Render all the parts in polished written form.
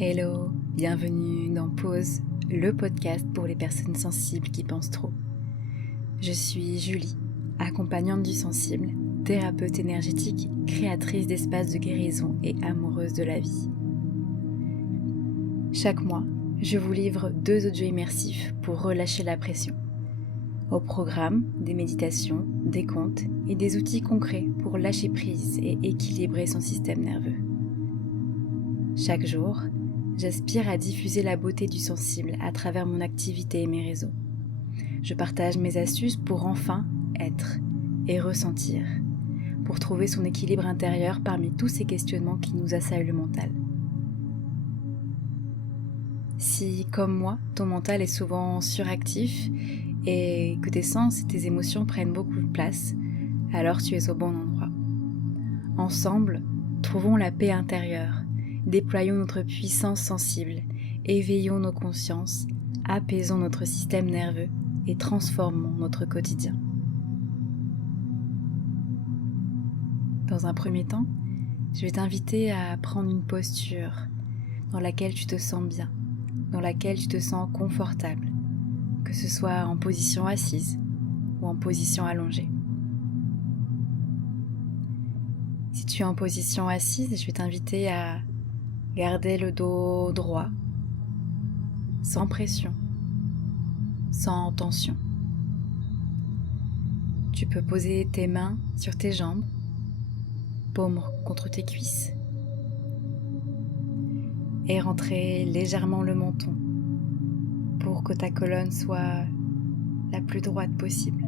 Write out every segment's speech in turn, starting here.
Hello, bienvenue dans Pause, le podcast pour les personnes sensibles qui pensent trop. Je suis Julie, accompagnante du sensible, thérapeute énergétique, créatrice d'espaces de guérison et amoureuse de la vie. Chaque mois, je vous livre 2 audios immersifs pour relâcher la pression. Au programme, des méditations, des contes et des outils concrets pour lâcher prise et équilibrer son système nerveux. Chaque jour, j'aspire à diffuser la beauté du sensible à travers mon activité et mes réseaux. Je partage mes astuces pour enfin être et ressentir, pour trouver son équilibre intérieur parmi tous ces questionnements qui nous assaillent le mental. Si, comme moi, ton mental est souvent suractif et que tes sens et tes émotions prennent beaucoup de place, alors tu es au bon endroit. Ensemble, trouvons la paix intérieure, déployons notre puissance sensible, éveillons nos consciences, apaisons notre système nerveux et transformons notre quotidien. Dans un premier temps, je vais t'inviter à prendre une posture dans laquelle tu te sens bien, dans laquelle tu te sens confortable, que ce soit en position assise ou en position allongée. Si tu es en position assise, je vais t'inviter à garder le dos droit, sans pression, sans tension. Tu peux poser tes mains sur tes jambes, paumes contre tes cuisses, et rentrer légèrement le menton pour que ta colonne soit la plus droite possible.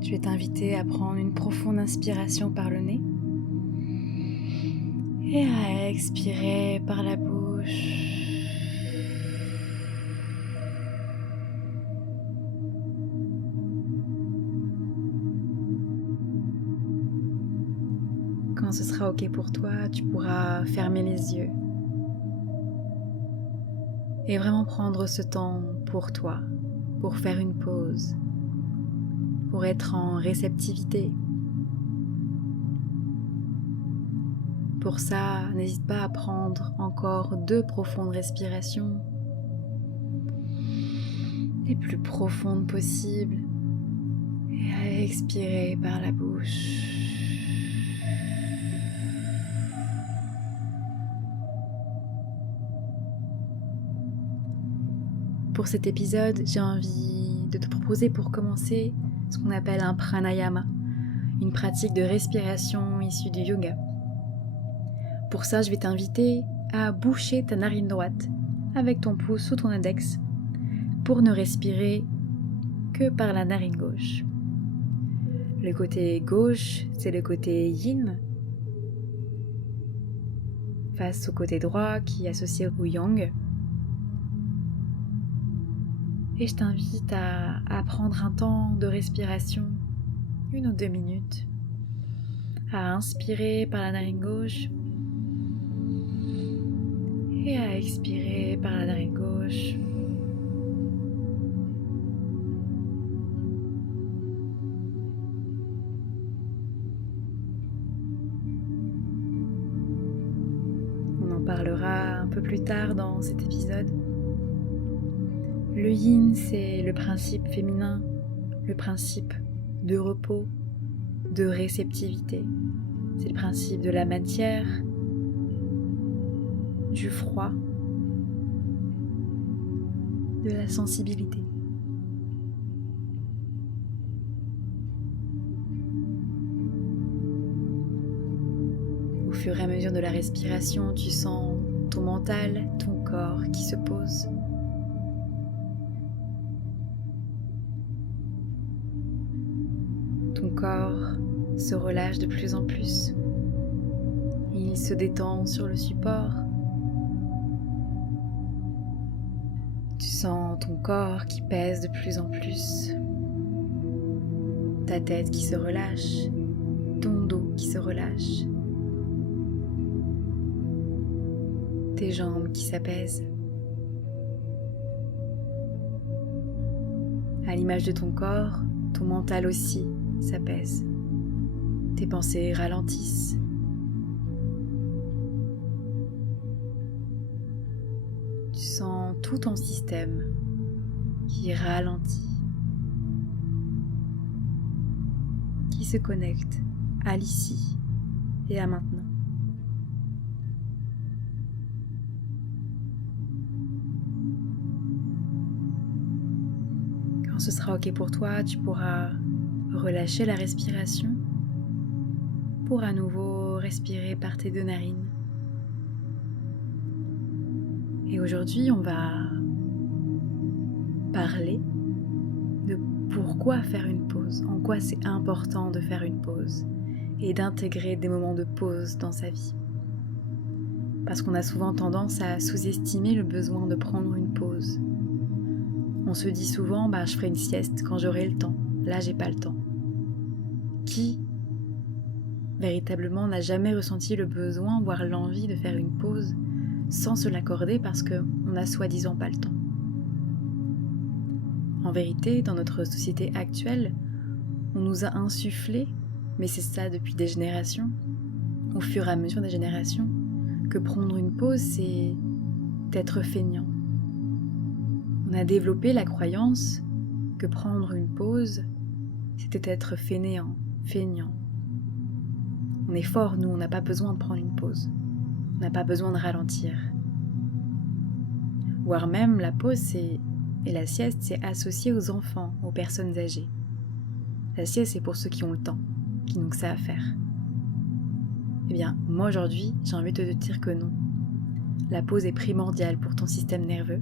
Je vais t'inviter à prendre une profonde inspiration par le nez et à expirer par la bouche. Quand ce sera OK pour toi, tu pourras fermer les yeux et vraiment prendre ce temps pour toi, pour faire une pause, pour être en réceptivité. Pour ça, n'hésite pas à prendre encore 2 profondes respirations, les plus profondes possibles, et à expirer par la bouche. Pour cet épisode, j'ai envie de te proposer pour commencer ce qu'on appelle un pranayama, une pratique de respiration issue du yoga. Pour ça, je vais t'inviter à boucher ta narine droite avec ton pouce ou ton index pour ne respirer que par la narine gauche. Le côté gauche, c'est le côté yin, face au côté droit qui est associé au yang. Et je t'invite à prendre un temps de respiration, 1 ou 2 minutes, à inspirer par la narine gauche et à expirer par la narine gauche. On en parlera un peu plus tard dans cet épisode. Le yin, c'est le principe féminin, le principe de repos, de réceptivité. C'est le principe de la matière, du froid, de la sensibilité. Au fur et à mesure de la respiration, tu sens ton mental, ton corps qui se pose. Ton corps se relâche de plus en plus. Il se détend sur le support. Tu sens ton corps qui pèse de plus en plus. Ta tête qui se relâche. Ton dos qui se relâche. Tes jambes qui s'apaisent. À l'image de ton corps, ton mental aussi s'apaise. tes pensées ralentissent. Tu sens tout ton système qui ralentit, qui se connecte à l'ici et à maintenant. Quand ce sera OK pour toi, tu pourras relâcher la respiration pour à nouveau respirer par tes 2 narines. Et aujourd'hui, on va parler de pourquoi faire une pause, en quoi c'est important de faire une pause et d'intégrer des moments de pause dans sa vie. Parce qu'on a souvent tendance à sous-estimer le besoin de prendre une pause. On se dit souvent, je ferai une sieste quand j'aurai le temps. Là, j'ai pas le temps. Qui, véritablement, n'a jamais ressenti le besoin, voire l'envie de faire une pause sans se l'accorder parce qu'on n'a soi-disant pas le temps? En vérité, dans notre société actuelle, on nous a insufflé, mais c'est ça depuis des générations, au fur et à mesure des générations, que prendre une pause, c'est être feignant. On a développé la croyance que prendre une pause, c'était être fainéant, feignant. On est fort, nous, on n'a pas besoin de prendre une pause. On n'a pas besoin de ralentir. Voire même, la pause et la sieste, c'est associé aux enfants, aux personnes âgées. La sieste, c'est pour ceux qui ont le temps, qui n'ont que ça à faire. Eh bien, moi aujourd'hui, j'ai envie de te dire que non. La pause est primordiale pour ton système nerveux,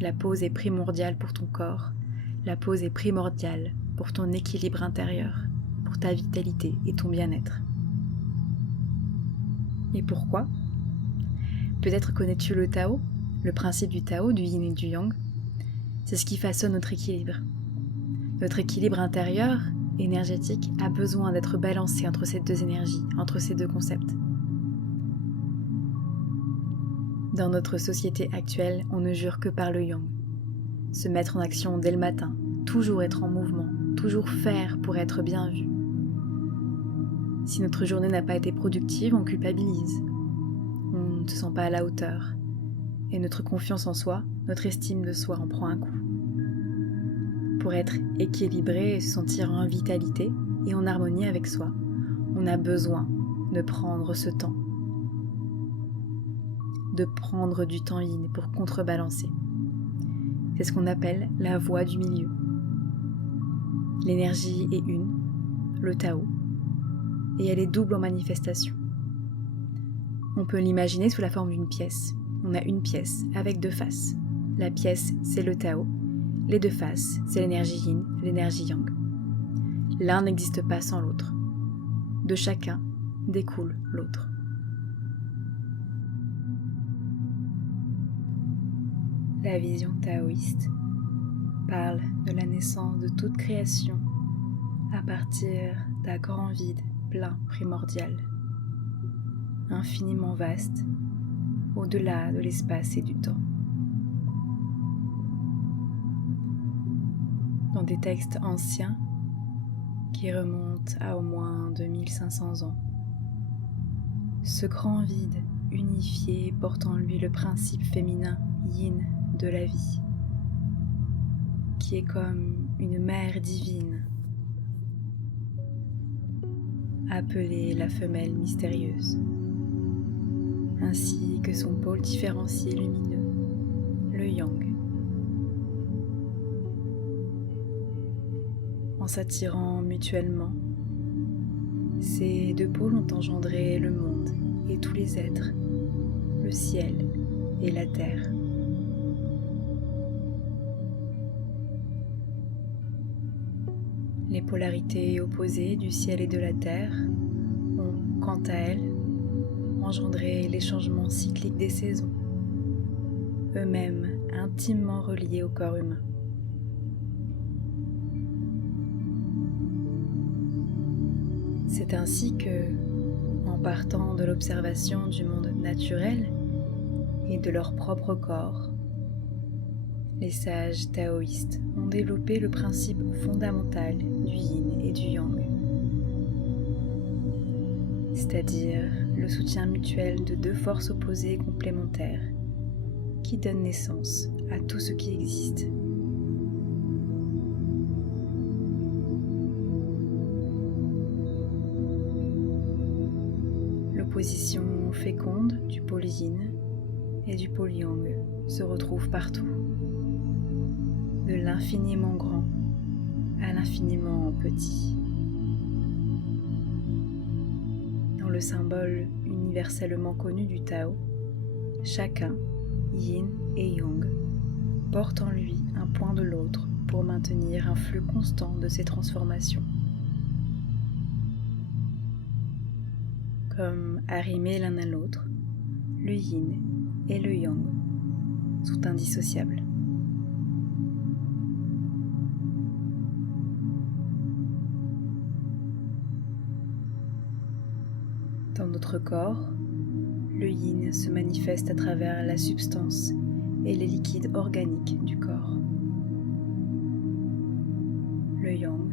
la pause est primordiale pour ton corps, la pause est primordiale pour ton équilibre intérieur, pour ta vitalité et ton bien-être. Et pourquoi ? Peut-être connais-tu le Tao, le principe du Tao, du Yin et du Yang. C'est ce qui façonne notre équilibre. Notre équilibre intérieur, énergétique, a besoin d'être balancé entre ces 2 énergies, entre ces 2 concepts. Dans notre société actuelle, on ne jure que par le Yang. Se mettre en action dès le matin, toujours être en mouvement, toujours faire pour être bien vu. Si notre journée n'a pas été productive, on culpabilise. On ne se sent pas à la hauteur. Et notre confiance en soi, notre estime de soi en prend un coup. Pour être équilibré et se sentir en vitalité et en harmonie avec soi, on a besoin de prendre ce temps. De prendre du temps yin pour contrebalancer. C'est ce qu'on appelle la voie du milieu. L'énergie est une, le Tao, et elle est double en manifestation. On peut l'imaginer sous la forme d'une pièce. On a une pièce avec 2 faces. La pièce, c'est le Tao. Les 2 faces, c'est l'énergie yin, l'énergie yang. L'un n'existe pas sans l'autre. De chacun découle l'autre. La vision taoïste parle de la naissance de toute création à partir d'un grand vide plein primordial, infiniment vaste, au-delà de l'espace et du temps. Dans des textes anciens qui remontent à au moins 2500 ans, ce grand vide unifié porte en lui le principe féminin yin de la vie, qui est comme une mère divine, appelée la femelle mystérieuse, ainsi que son pôle différencié lumineux, le yang. En s'attirant mutuellement, ces 2 pôles ont engendré le monde et tous les êtres, le ciel et la terre. Les polarités opposées du ciel et de la terre ont, quant à elles, engendré les changements cycliques des saisons, eux-mêmes intimement reliés au corps humain. C'est ainsi que, en partant de l'observation du monde naturel et de leur propre corps, les sages taoïstes ont développé le principe fondamental du yin et du yang. c'est-à-dire le soutien mutuel de deux forces opposées et complémentaires qui donnent naissance à tout ce qui existe. L'opposition féconde du pôle yin et du pôle yang se retrouve partout, de l'infiniment grand à l'infiniment petit. Dans le symbole universellement connu du Tao, chacun, yin et yang, porte en lui un point de l'autre pour maintenir un flux constant de ces transformations. Comme arrimés l'un à l'autre, le yin et le yang sont indissociables. Dans notre corps, le yin se manifeste à travers la substance et les liquides organiques du corps. Le yang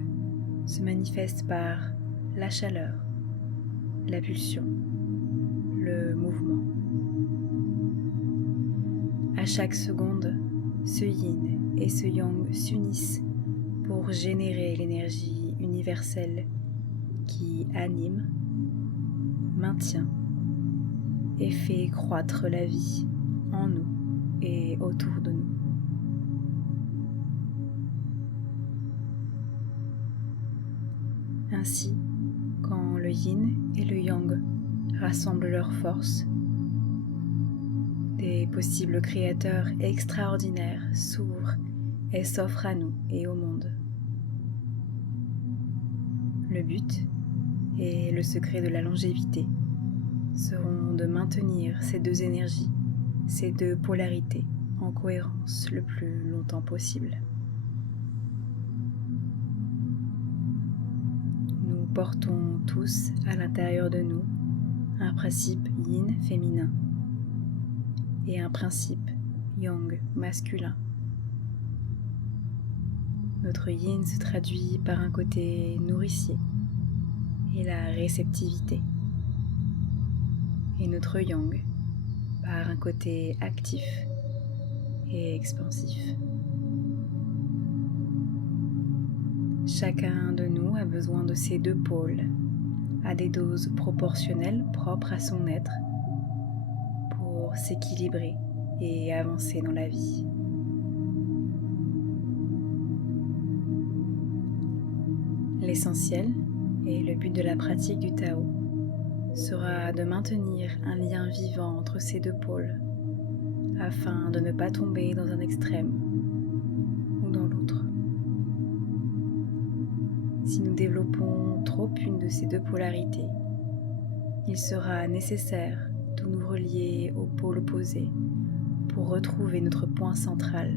se manifeste par la chaleur, la pulsion, le mouvement. À chaque seconde, ce yin et ce yang s'unissent pour générer l'énergie universelle qui anime, maintient et fait croître la vie en nous et autour de nous. Ainsi, quand le yin et le yang rassemblent leurs forces, des possibles créateurs extraordinaires s'ouvrent et s'offrent à nous et au monde. Le but et le secret de la longévité seront de maintenir ces deux énergies, ces deux polarités en cohérence le plus longtemps possible. Nous portons tous à l'intérieur de nous un principe yin féminin et un principe yang masculin. Notre yin se traduit par un côté nourricier et la réceptivité, et notre yang par un côté actif et expansif. Chacun de nous a besoin de ces deux pôles à des doses proportionnelles propres à son être pour s'équilibrer et avancer dans la vie. L'essentiel et le but de la pratique du Tao sera de maintenir un lien vivant entre ces deux pôles afin de ne pas tomber dans un extrême ou dans l'autre. Si nous développons trop une de ces deux polarités, il sera nécessaire de nous relier au pôle opposé pour retrouver notre point central.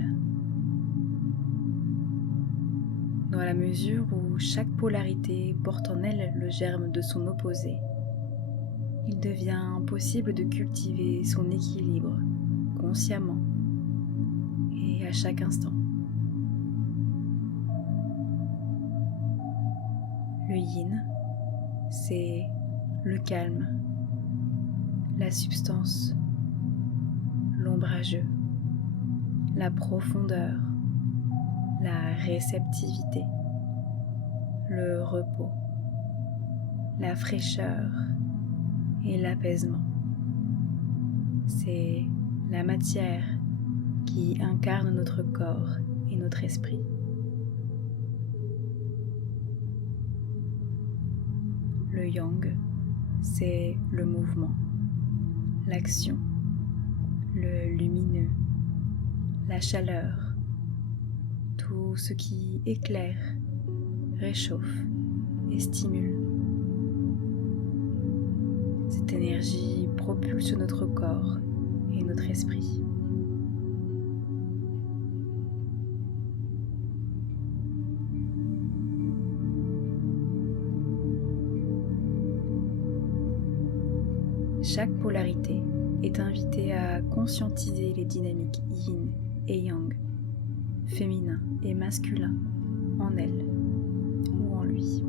Dans la mesure où chaque polarité porte en elle le germe de son opposé, il devient possible de cultiver son équilibre consciemment et à chaque instant. Le yin, c'est le calme, la substance, l'ombrageux, la profondeur, la réceptivité, le repos, la fraîcheur et l'apaisement. C'est la matière qui incarne notre corps et notre esprit. Le yang, c'est le mouvement, l'action, le lumineux, la chaleur, tout ce qui éclaire, réchauffe et stimule. Cette énergie propulse notre corps et notre esprit. Chaque polarité est invitée à conscientiser les dynamiques yin et yang, féminin et masculin, en elle ou en lui.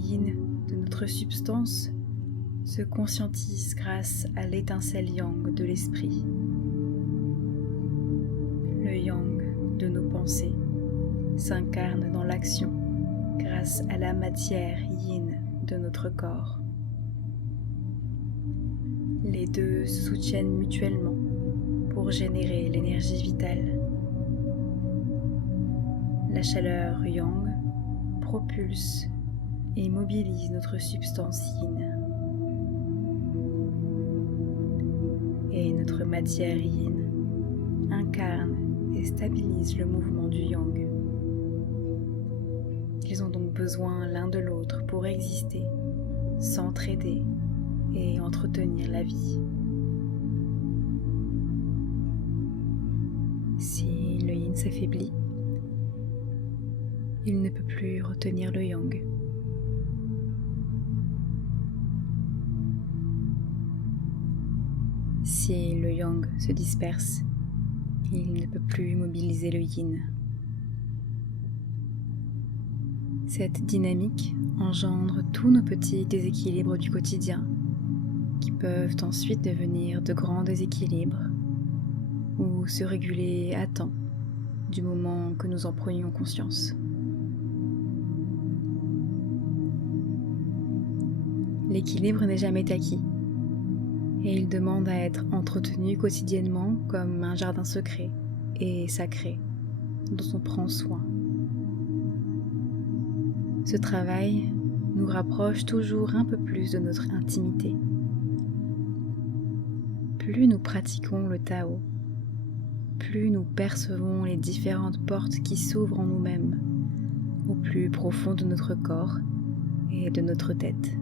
yin de notre substance se conscientise grâce à l'étincelle yang de l'esprit. Le yang de nos pensées s'incarne dans l'action grâce à la matière yin de notre corps. Les deux se soutiennent mutuellement pour générer l'énergie vitale. La chaleur yang propulse et mobilise notre substance yin. Et notre matière yin incarne et stabilise le mouvement du yang. Ils ont donc besoin l'un de l'autre pour exister, s'entraider et entretenir la vie. Si le yin s'affaiblit, il ne peut plus retenir le yang. Si le yang se disperse, il ne peut plus mobiliser le yin. Cette dynamique engendre tous nos petits déséquilibres du quotidien qui peuvent ensuite devenir de grands déséquilibres ou se réguler à temps du moment que nous en prenions conscience. L'équilibre n'est jamais acquis et il demande à être entretenu quotidiennement comme un jardin secret et sacré dont on prend soin. Ce travail nous rapproche toujours un peu plus de notre intimité. Plus nous pratiquons le Tao, plus nous percevons les différentes portes qui s'ouvrent en nous-mêmes, au plus profond de notre corps et de notre tête.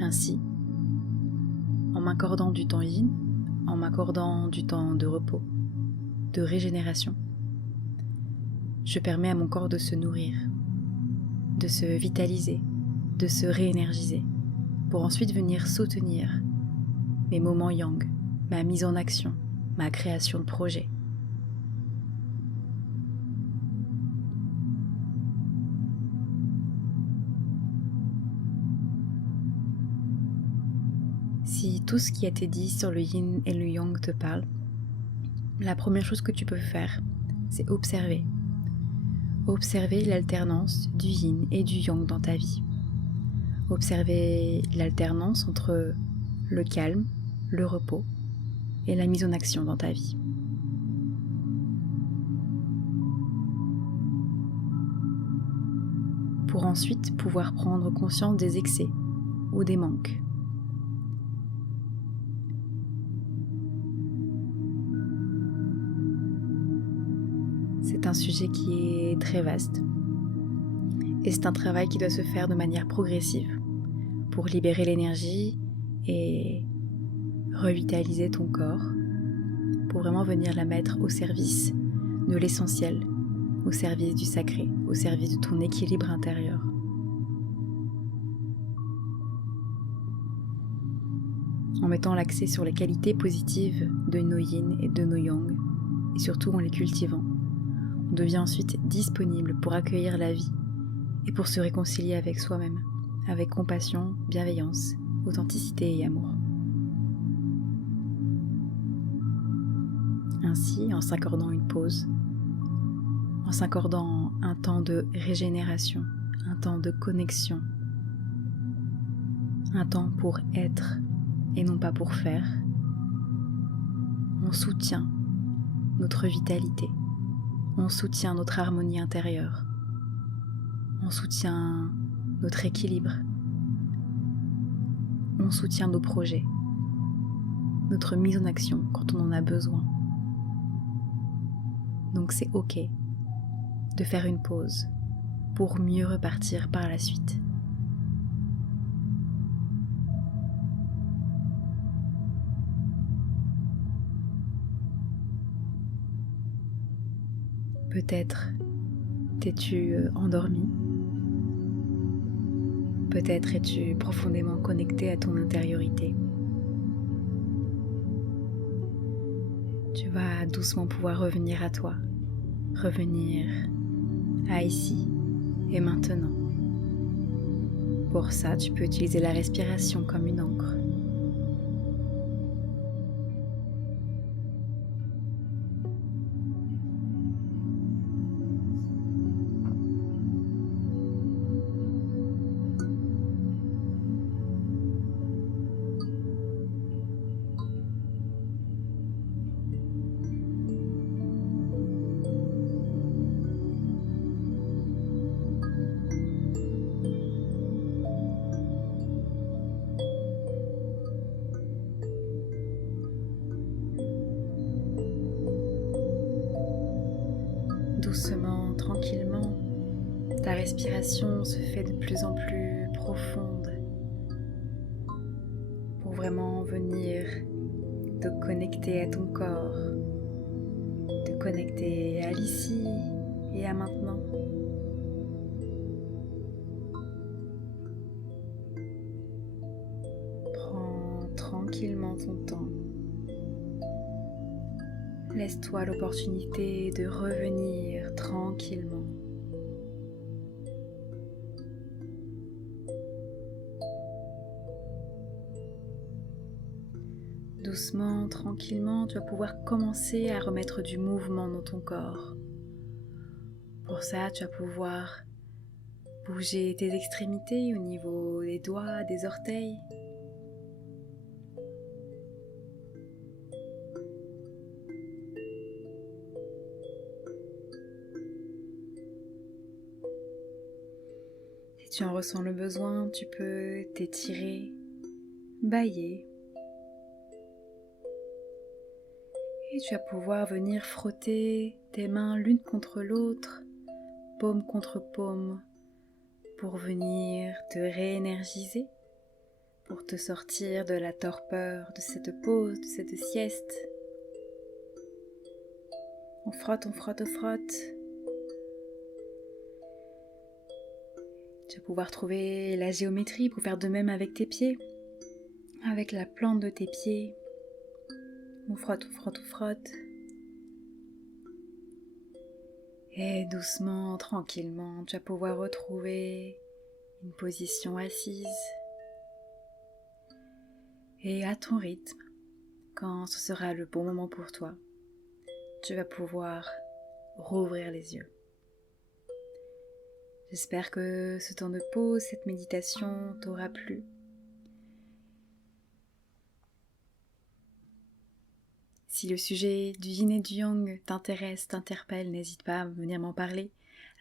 Ainsi, en m'accordant du temps yin, en m'accordant du temps de repos, de régénération, je permets à mon corps de se nourrir, de se vitaliser, de se réénergiser, pour ensuite venir soutenir mes moments yang, ma mise en action, ma création de projet. Si tout ce qui a été dit sur le yin et le yang te parle, la première chose que tu peux faire, c'est observer. Observer l'alternance du yin et du yang dans ta vie. Observer l'alternance entre le calme, le repos et la mise en action dans ta vie. Pour ensuite pouvoir prendre conscience des excès ou des manques. C'est un sujet qui est très vaste et c'est un travail qui doit se faire de manière progressive pour libérer l'énergie et revitaliser ton corps, pour vraiment venir la mettre au service de l'essentiel, au service du sacré, au service de ton équilibre intérieur. En mettant l'accent sur les qualités positives de nos yin et de nos yang, et surtout en les cultivant, on devient ensuite disponible pour accueillir la vie et pour se réconcilier avec soi-même, avec compassion, bienveillance, authenticité et amour. Ainsi, en s'accordant une pause, en s'accordant un temps de régénération, un temps de connexion, un temps pour être et non pas pour faire, on soutient notre vitalité, on soutient notre harmonie intérieure, on soutient notre équilibre, on soutient nos projets, notre mise en action quand on en a besoin. Donc c'est ok de faire une pause pour mieux repartir par la suite. Peut-être t'es-tu endormi, peut-être es-tu profondément connecté à ton intériorité. tu vas doucement pouvoir revenir à toi, revenir à ici et maintenant. Pour ça, tu peux utiliser la respiration comme une encre. Doucement, tranquillement, ta respiration se fait de plus en plus profonde pour vraiment venir te connecter à ton corps, te connecter à l'ici et à maintenant. Prends tranquillement ton temps. Laisse-toi l'opportunité de revenir tranquillement. Doucement, tranquillement, tu vas pouvoir commencer à remettre du mouvement dans ton corps. Pour ça, tu vas pouvoir bouger tes extrémités au niveau des doigts, des orteils. Si tu en ressens le besoin, tu peux t'étirer, bâiller. Et tu vas pouvoir venir frotter tes mains l'une contre l'autre, paume contre paume, pour venir te réénergiser, pour te sortir de la torpeur de cette pause, de cette sieste. On frotte, on frotte, on frotte. Tu vas pouvoir trouver la géométrie pour faire de même avec tes pieds, avec la plante de tes pieds. On frotte, on frotte, on frotte. Et doucement, tranquillement, tu vas pouvoir retrouver une position assise. Et à ton rythme, quand ce sera le bon moment pour toi, tu vas pouvoir rouvrir les yeux. J'espère que ce temps de pause, cette méditation t'aura plu. Si le sujet du yin et du yang t'intéresse, t'interpelle, n'hésite pas à venir m'en parler,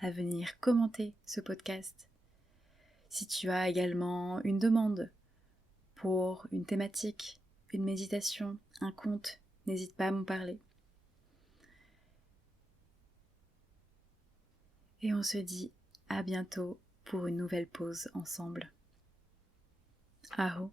à venir commenter ce podcast. Si tu as également une demande pour une thématique, une méditation, un conte, n'hésite pas à m'en parler. Et on se dit à bientôt pour une nouvelle pause ensemble. Aho.